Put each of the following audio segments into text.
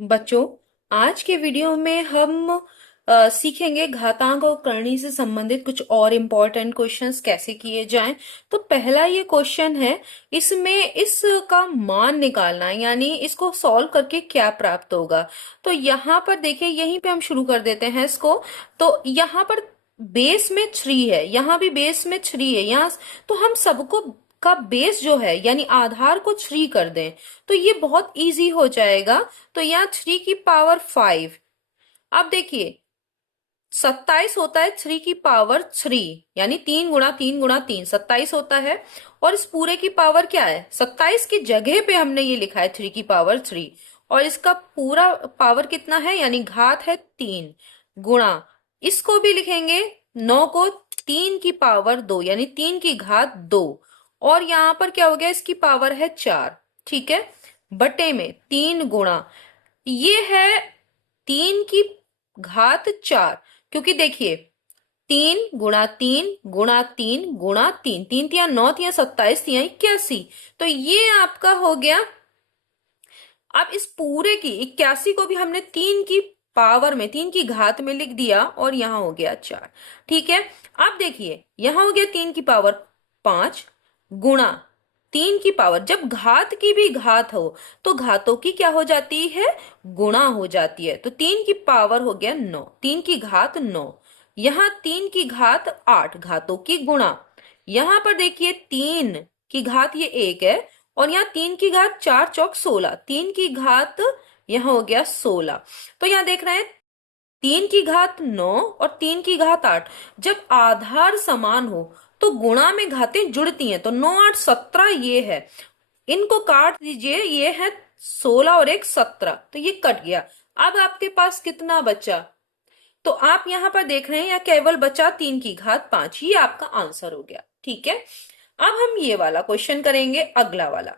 बच्चों, आज के वीडियो में हम सीखेंगे घातांक और करनी से संबंधित कुछ और इम्पोर्टेंट क्वेश्चंस कैसे किए जाएं। तो पहला ये क्वेश्चन है, इसमें इसका मान निकालना है, यानी इसको सॉल्व करके क्या प्राप्त होगा। तो यहाँ पर देखिए, यहीं पे हम शुरू कर देते हैं इसको। तो यहाँ पर बेस में 3 है, यहाँ भी बेस में 3 है यहाँ। तो हम सबको का बेस जो है यानी आधार को 3 कर दें तो ये बहुत इजी हो जाएगा। तो यहाँ 3 की पावर 5। अब देखिए, 27 होता है 3 की पावर 3, यानी 3 गुणा 3 गुणा 3 27 होता है। और इस पूरे की पावर क्या है, 27 की जगह पे हमने ये लिखा है 3 की पावर 3। और इसका पूरा पावर कितना है, यानी घात है 3 गुणा, इसको भी लिखेंगे 9 को 3 की पावर 2, यानी 3 की घात 2। और यहाँ पर क्या हो गया, इसकी पावर है 4। ठीक है, बटे में 3 गुणा, ये है 3 की घात 4। क्योंकि देखिए, 3 गुणा 3 गुणा 3 गुणा 3, 3 तिया 9 तिया 27 तिया 81। तो ये आपका हो गया। अब इस पूरे की 81 को भी हमने 3 की पावर में 3 की घात में लिख दिया और यहां हो गया 4। ठीक है, अब देखिए यहां हो गया 3 की पावर 5 गुणा 3 की पावर, जब घात की भी घात हो तो घातों की क्या हो जाती है, गुणा हो जाती है। तो 3 की पावर हो गया 9, 3 की घात 9। यहाँ 3 की घात 8, घातों की गुणा। यहां पर देखिए 3 की घात ये 1 है, और यहाँ 3 की घात 4 चौक 16, 3 की घात यहाँ हो गया 16। तो यहाँ देख रहे हैं 3 की घात 9 और 3 की घात 8, जब आधार समान हो तो गुणा में घातें जुड़ती हैं। तो 9 8 17 ये है, इनको काट दीजिए, ये है 16 और एक 17, तो ये कट गया। अब आपके पास कितना बचा, तो आप यहां पर देख रहे हैं या केवल बचा 3 की घात 5, ये आपका आंसर हो गया। ठीक है, अब हम ये वाला क्वेश्चन करेंगे, अगला वाला।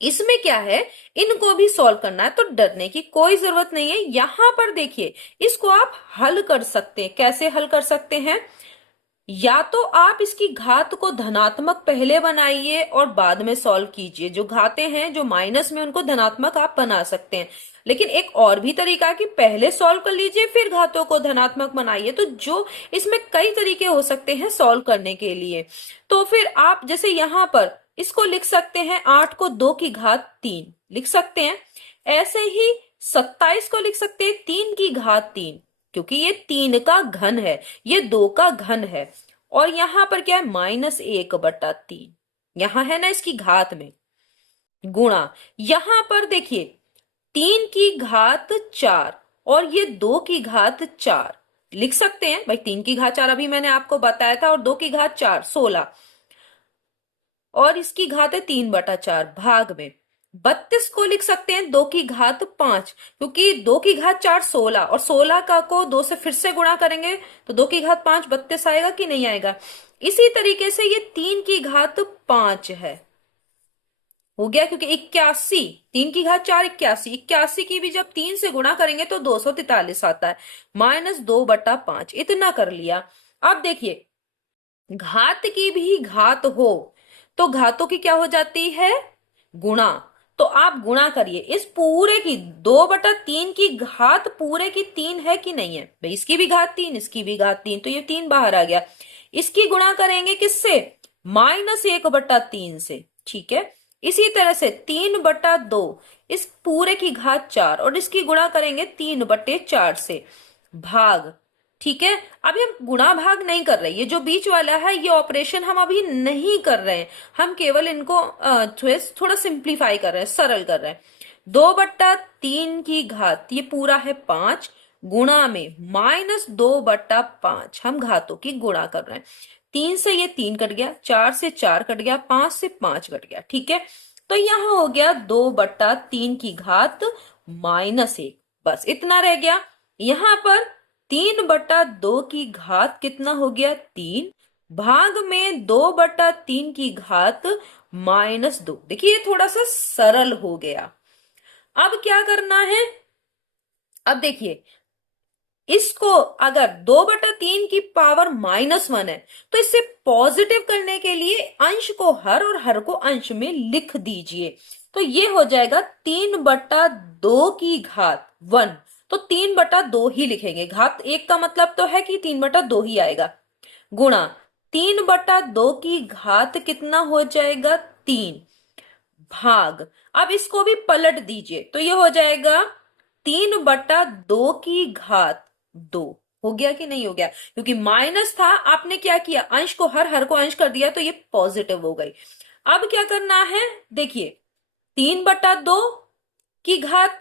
इसमें क्या है, इनको भी सॉल्व करना है, तो डरने की कोई जरूरत नहीं है। यहां पर देखिए, इसको आप हल कर सकते हैं। कैसे हल कर सकते हैं, या तो आप इसकी घात को धनात्मक पहले बनाइए और बाद में सॉल्व कीजिए। जो घातें हैं जो माइनस में, उनको धनात्मक आप बना सकते हैं। लेकिन एक और भी तरीका है कि पहले सॉल्व कर लीजिए फिर घातों को धनात्मक बनाइए। तो जो इसमें कई तरीके हो सकते हैं सॉल्व करने के लिए। तो फिर आप जैसे यहां पर इसको लिख सकते हैं, 8 को 2 की घात 3 लिख सकते हैं। ऐसे ही 27 को लिख सकते हैं 3 की घात 3, क्योंकि ये 3 का घन है, ये 2 का घन है। और यहां पर क्या है, -1/3, यहां है ना इसकी घात में, गुणा। यहां पर देखिए 3 की घात 4 और ये 2 की घात 4 लिख सकते हैं भाई। 3 की घात 4 अभी मैंने आपको बताया था, और 2 की घात 4 16, और इसकी घात है 3/4 भाग में। 32 को लिख सकते हैं 2 की घात 5, क्योंकि 2 की घात 4 16, और 16 का को 2 से फिर से गुणा करेंगे तो 2 की घात 5 32 आएगा कि नहीं आएगा। इसी तरीके से ये 3 की घात 5 है, हो गया, क्योंकि 81, 3 की घात 4 81, 81 की भी जब 3 से गुणा करेंगे तो 243 आता है, -2/5, इतना कर लिया। अब देखिए, घात की भी घात हो तो घातों की क्या हो जाती है, गुणा। तो आप गुणा करिए इस पूरे की, 2/3 की घात पूरे की 3 है कि नहीं है भाई। इसकी भी घात 3, इसकी भी घात 3, तो ये 3 बाहर आ गया। इसकी गुणा करेंगे किससे, -1/3 से। ठीक है, इसी तरह से 3/2, इस पूरे की घात 4, और इसकी गुणा करेंगे 3/4 से, भाग। ठीक है, अभी हम गुणा भाग नहीं कर रहे, ये जो बीच वाला है ये ऑपरेशन हम अभी नहीं कर रहे हैं। हम केवल इनको थोड़ा सिंप्लीफाई कर रहे हैं, सरल कर रहे हैं। 2/3 की घात, ये पूरा है 5, गुणा में -2/5, हम घातों की गुणा कर रहे हैं। 3 से ये 3 कट गया, 4 से 4 कट गया, 5 से 5 कट गया। ठीक है, तो यहां हो गया 2/3 की घात -1, बस इतना रह गया। यहां पर 3/2 की घात कितना हो गया, 3, भाग में 2/3 की घात -2। देखिए ये थोड़ा सा सरल हो गया। अब क्या करना है, अब देखिए इसको अगर 2/3 की पावर -1 है तो इसे पॉजिटिव करने के लिए अंश को हर और हर को अंश में लिख दीजिए। तो ये हो जाएगा 3/2 की घात 1। तो 3/2 ही लिखेंगे, घात 1 का मतलब तो है कि 3/2 ही आएगा, गुणा 3/2 की घात कितना हो जाएगा 3, भाग, अब इसको भी पलट दीजिए तो ये हो जाएगा 3/2 की घात 2। हो गया कि नहीं हो गया? क्योंकि माइनस था, आपने क्या किया, अंश को हर, हर को अंश कर दिया तो ये पॉजिटिव हो गई। अब क्या करना है, देखिए 3/2 की घात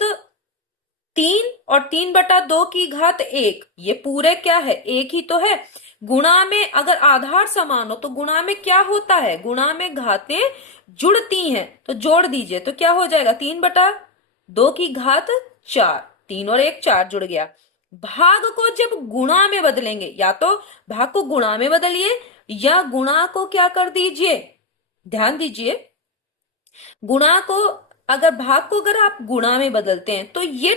3 और 3/2 की घात 1, ये पूरे क्या है, एक ही तो है। गुणा में अगर आधार समान हो तो गुणा में क्या होता है, गुणा में घातें जुड़ती हैं, तो जोड़ दीजिए तो क्या हो जाएगा 3/2 की घात 4, 3 और 1 4 जुड़ गया। भाग को जब गुणा में बदलेंगे, या तो भाग को गुणा में बदलिए या गुणा को क्या कर दीजिए, ध्यान दीजिए, गुणा को, अगर भाग को अगर आप गुणा में बदलते हैं तो ये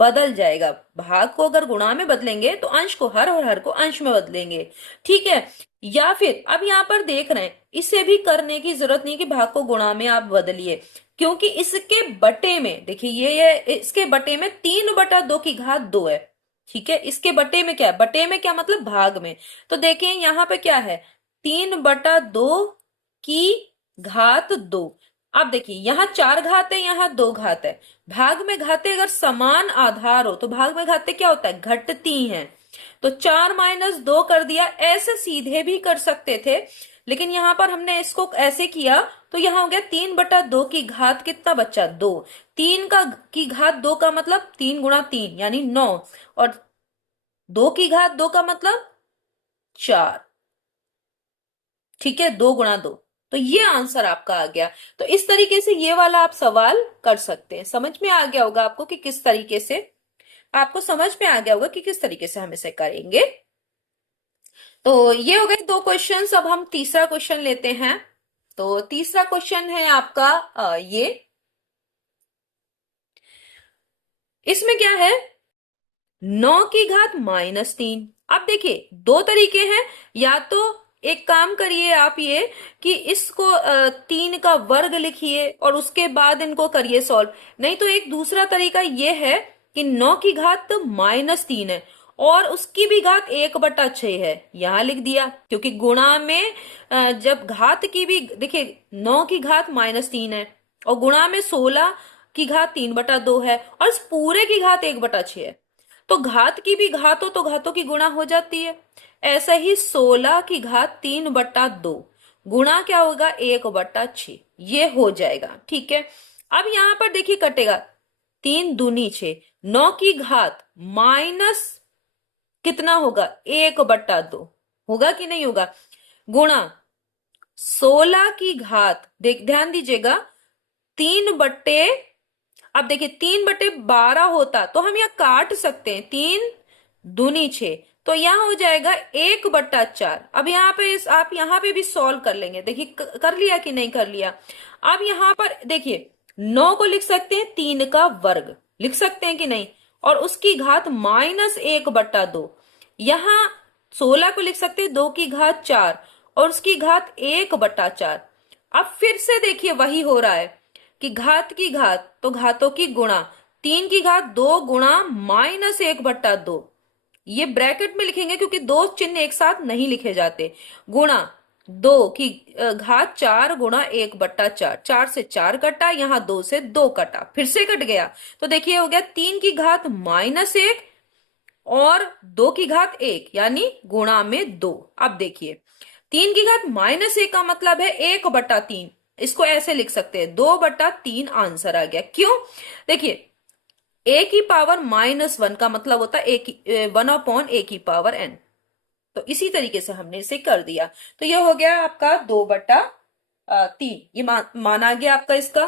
बदल जाएगा। भाग को अगर गुणा में बदलेंगे तो अंश को हर और हर को अंश में बदलेंगे, ठीक है। या फिर अब यहां पर देख रहे हैं, इसे भी करने की जरूरत नहीं कि भाग को गुणा में आप बदलिए, क्योंकि इसके बटे में देखिए ये इसके बटे में 3/2 की घात 2 है, ठीक है। इसके बटे में क्या है, बटे में क्या मतलब भाग में, तो देखिए यहाँ पे क्या है 3/2 की घात 2। अब देखिए यहाँ 4 घात है, यहाँ 2 घात है, भाग में घातें अगर समान आधार हो तो भाग में घातें क्या होता है, घटती हैं। तो 4 - 2 कर दिया, ऐसे सीधे भी कर सकते थे, लेकिन यहां पर हमने इसको ऐसे किया तो यहां हो गया 3/2 की घात कितना बच्चा 2, 3 का की घात 2 का मतलब 3 × 3 यानी 9, और 2 की घात 2 का मतलब 4, ठीक है, 2 × 2। तो ये आंसर आपका आ गया। तो इस तरीके से ये वाला आप सवाल कर सकते हैं। समझ में आ गया होगा आपको कि किस तरीके से, आपको समझ में आ गया होगा कि किस तरीके से हम इसे करेंगे। तो ये हो गए 2 क्वेश्चंस। अब हम तीसरा क्वेश्चन लेते हैं। तो तीसरा क्वेश्चन है आपका ये, इसमें क्या है 9 की घात -3। अब देखिए 2 तरीके हैं, या तो एक काम करिए आप ये कि इसको 3 का वर्ग लिखिए और उसके बाद इनको करिए सॉल्व, नहीं तो एक दूसरा तरीका ये है कि 9 की घात -3 है और उसकी भी घात 1/6 है, यहां लिख दिया, क्योंकि गुणा में जब घात की भी देखिए 9 की घात -3 है और गुणा में 16 की घात 3/2 है और इस पूरे की घात 1/6 है, तो घात की भी घात हो तो घातों की गुणा हो जाती है। ऐसा ही 16 की घात 3/2 गुणा क्या होगा 1/6, ये हो जाएगा, ठीक है। अब यहां पर देखिए कटेगा 3 दूनी 6, 9 की घात माइनस कितना होगा 1/2, होगा कि नहीं होगा, गुणा 16 की घात, देख ध्यान दीजिएगा 3/, अब देखिए 3/12 होता तो हम यहाँ काट सकते हैं, 3 दूनी 6, तो यहाँ हो जाएगा 1/4। अब यहाँ पे आप यहाँ पे भी सॉल्व कर लेंगे, देखिए कर लिया कि नहीं कर लिया। अब यहाँ पर देखिए 9 को लिख सकते हैं 3 का वर्ग लिख सकते हैं कि नहीं, और उसकी घात -1/2, यहाँ 16 को लिख सकते हैं 2 की घात 4 और उसकी घात 1/4। अब फिर से देखिए वही हो रहा है कि घात की घात तो घातों की गुणा, 3 की घात 2 गुणा -1/2, ये ब्रैकेट में लिखेंगे क्योंकि 2 चिन्ह एक साथ नहीं लिखे जाते, गुणा 2 की घात 4 गुणा 1/4, 4 से 4 कटा, यहाँ 2 से 2 कटा, फिर से कट गया, तो देखिए हो गया 3 की घात -1 और 2 की घात 1 यानी गुणा में 2। अब देखिए 3 की घात -1 का मतलब है 1/3, इसको ऐसे लिख सकते हैं 2/3 आंसर आ गया। क्यों, देखिए a की पावर -1 का मतलब होता है 1/a की पावर n, तो इसी तरीके से हमने इसे कर दिया। तो यह हो गया आपका 2/3, ये माना गया आपका इसका।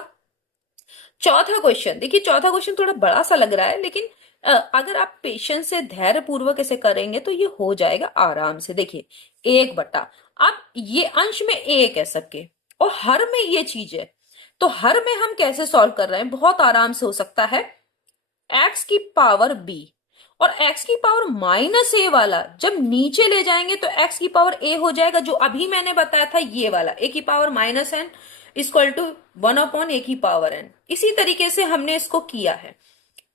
चौथा क्वेश्चन देखिए, चौथा क्वेश्चन थोड़ा बड़ा सा लग रहा है, लेकिन अगर आप पेशेंस से धैर्य पूर्वक इसे करेंगे तो ये हो जाएगा आराम से। देखिए 1/, अब ये अंश में एक है सबके और हर में ये चीज है, तो हर में हम कैसे सॉल्व कर रहे हैं, बहुत आराम से हो सकता है, x की पावर b और x की पावर माइनस ए वाला जब नीचे ले जाएंगे तो x की पावर a हो जाएगा, जो अभी मैंने बताया था ये वाला a की power minus N equal to 1 upon a की पावर n। इसी तरीके से हमने इसको किया है।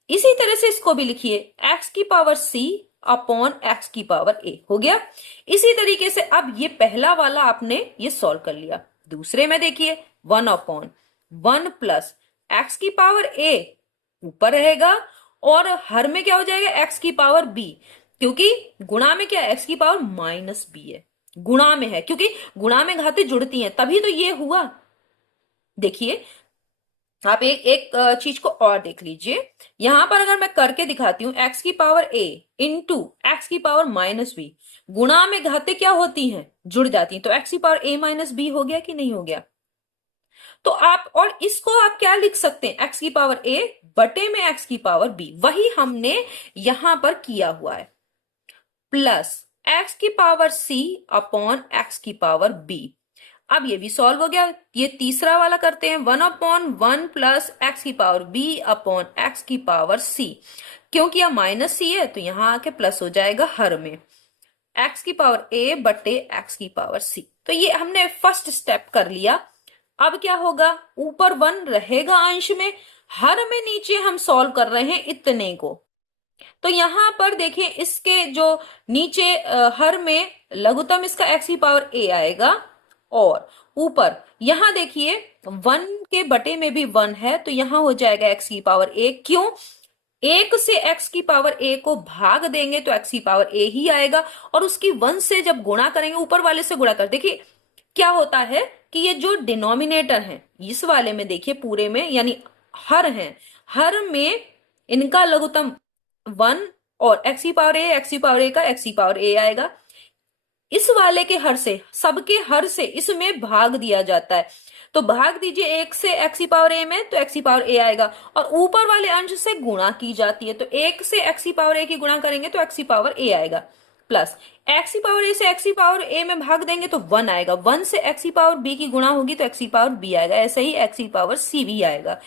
इसी तरह से इसको भी लिखिए x की पावर c अपॉन x की पावर a हो गया। इसी तरीके से अब ये पहला वाला आपने ये सॉल्व कर लिया। दूसरे में देखिए 1/1 प्लस x की पावर a ऊपर रहेगा और हर में क्या हो जाएगा x की पावर b, क्योंकि गुणा में क्या है x की पावर माइनस b है, गुणा में है, क्योंकि गुणा में घातें जुड़ती हैं तभी तो ये हुआ। देखिए आप एक चीज को और देख लीजिए, यहां पर अगर मैं करके दिखाती हूं x की पावर a इंटू एक्स की पावर माइनस बी, गुणा में घातें क्या होती हैं, जुड़ जाती हैं, तो x की पावर a माइनस बी हो गया कि नहीं हो गया। तो आप और इसको आप क्या लिख सकते हैं, x की पावर a बटे में x की पावर b, वही हमने यहां पर किया हुआ है, प्लस x की पावर c अपॉन x की पावर b। अब ये भी सॉल्व हो गया। ये तीसरा वाला करते हैं 1/1 प्लस एक्स की पावर b अपॉन एक्स की पावर c, क्योंकि यह माइनस सी है तो यहां आके प्लस हो जाएगा हर में एक्स की पावर a बटे एक्स की पावर c। तो ये हमने फर्स्ट स्टेप कर लिया। अब क्या होगा, ऊपर 1 रहेगा अंश में, हर में नीचे हम सॉल्व कर रहे हैं इतने को। तो यहां पर देखें इसके जो नीचे हर में लघुत्तम इसका एक्स की पावर a आएगा, और ऊपर यहां देखिए 1 के बटे में भी 1 है तो यहां हो जाएगा एक्स की पावर a। क्यों, एक से एक्स की पावर a को भाग देंगे तो एक्स की पावर a ही आएगा, और उसकी 1 से जब गुणा करेंगे ऊपर वाले से गुणा कर, देखिए क्या होता है कि ये जो डिनोमिनेटर है इस वाले में देखिए पूरे में यानी हर है, हर में इनका लघुत्तम 1 और एक्स की पावर a, एक्स की पावर a का एक्स की पावर a आएगा। इस वाले के हर से, सबके हर से इसमें भाग दिया जाता है, तो भाग दीजिए एक से एक्स की पावर a में तो एक्स की पावर a आएगा, और ऊपर वाले अंश से गुणा की जाती है तो एक से एक्स की पावर a की गुणा करेंगे तो एक्स की पावर a आएगा, प्लस एक्स की पावर a से एक्स की पावर a में भाग देंगे तो 1 आएगा, 1 से एक्स की पावर b की गुणा होगी तो एक्स की पावर b आएगा, ऐसे ही एक्स की पावर c भी आएगा।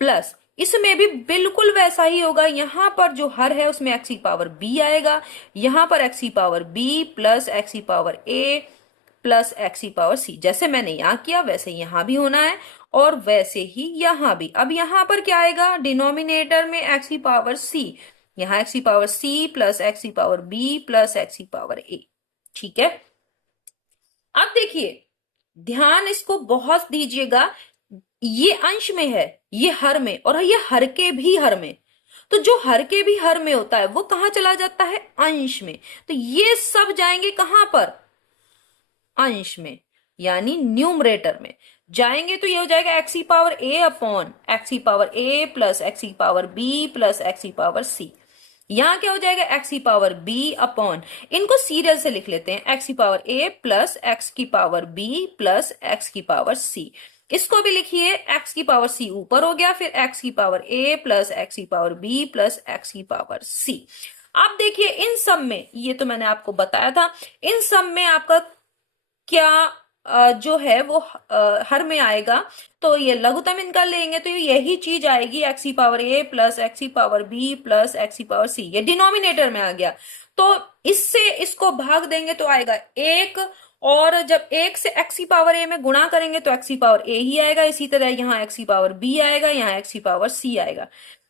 प्लस इसमें भी बिल्कुल वैसा ही होगा, यहां पर जो हर है उसमें एक्स की पावर b आएगा, यहां पर एक्स की पावर b प्लस एक्स की पावर a प्लस एक्स की पावर c, जैसे मैंने यहां किया वैसे यहां भी होना है और वैसे ही यहां भी। अब यहां पर क्या आएगा, डिनोमिनेटर में एक्स की पावर c, यहां एक्स की पावर c प्लस एक्स की पावर b प्लस एक्स की पावर a। ठीक है, अब देखिए ध्यान इसको बहुत दीजिएगा, ये अंश में है, ये हर में, और ये हर के भी हर में, तो जो हर के भी हर में होता है वो कहां चला जाता है, अंश में, तो ये सब जाएंगे कहां पर, अंश में, यानी न्यूमरेटर में जाएंगे, तो ये हो जाएगा एक्स की पावर a अपॉन एक्स की पावर a प्लस एक्स की पावर b प्लस एक्स की पावर c। यहां क्या हो जाएगा, एक्स की पावर b अपॉन, इनको सीरियल से लिख लेते हैं, एक्स की पावर a प्लस एक्स की पावर b प्लस एक्स की पावर c। इसको भी लिखिए, एक्स की पावर c ऊपर हो गया, फिर एक्स की पावर a प्लस एक्स की पावर b प्लस एक्स की पावर c। अब देखिए इन सब में, ये तो मैंने आपको बताया था, इन सब में आपका क्या जो है वो हर में आएगा, तो ये लघुत्तम इनका लेंगे तो यही चीज आएगी, एक्स की पावर a प्लस एक्स की पावर b प्लस एक्स की पावर c, ये डिनोमिनेटर में आ गया। तो इससे इसको भाग देंगे तो आएगा 1, और जब 1 से एक्स की पावर a में गुणा करेंगे तो एक्स की पावर a ही आएगा, इसी तरह यहाँ एक्स की पावर b आएगा, यहाँ एक्स की पावर c आएगा।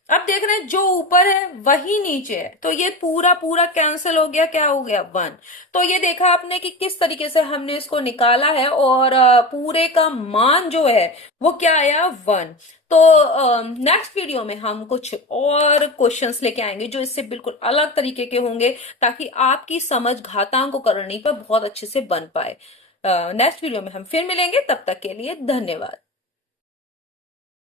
अब देख रहे हैं जो ऊपर है वही नीचे है, तो ये पूरा पूरा कैंसिल हो गया, क्या हो गया, 1। तो ये देखा आपने कि किस तरीके से हमने इसको निकाला है, और पूरे का मान जो है वो क्या आया, 1। तो नेक्स्ट वीडियो में हम कुछ और क्वेश्चंस लेके आएंगे जो इससे बिल्कुल अलग तरीके के होंगे, ताकि आपकी समझ घातांक करनी पर बहुत अच्छे से बन पाए। नेक्स्ट वीडियो में हम फिर मिलेंगे, तब तक के लिए धन्यवाद।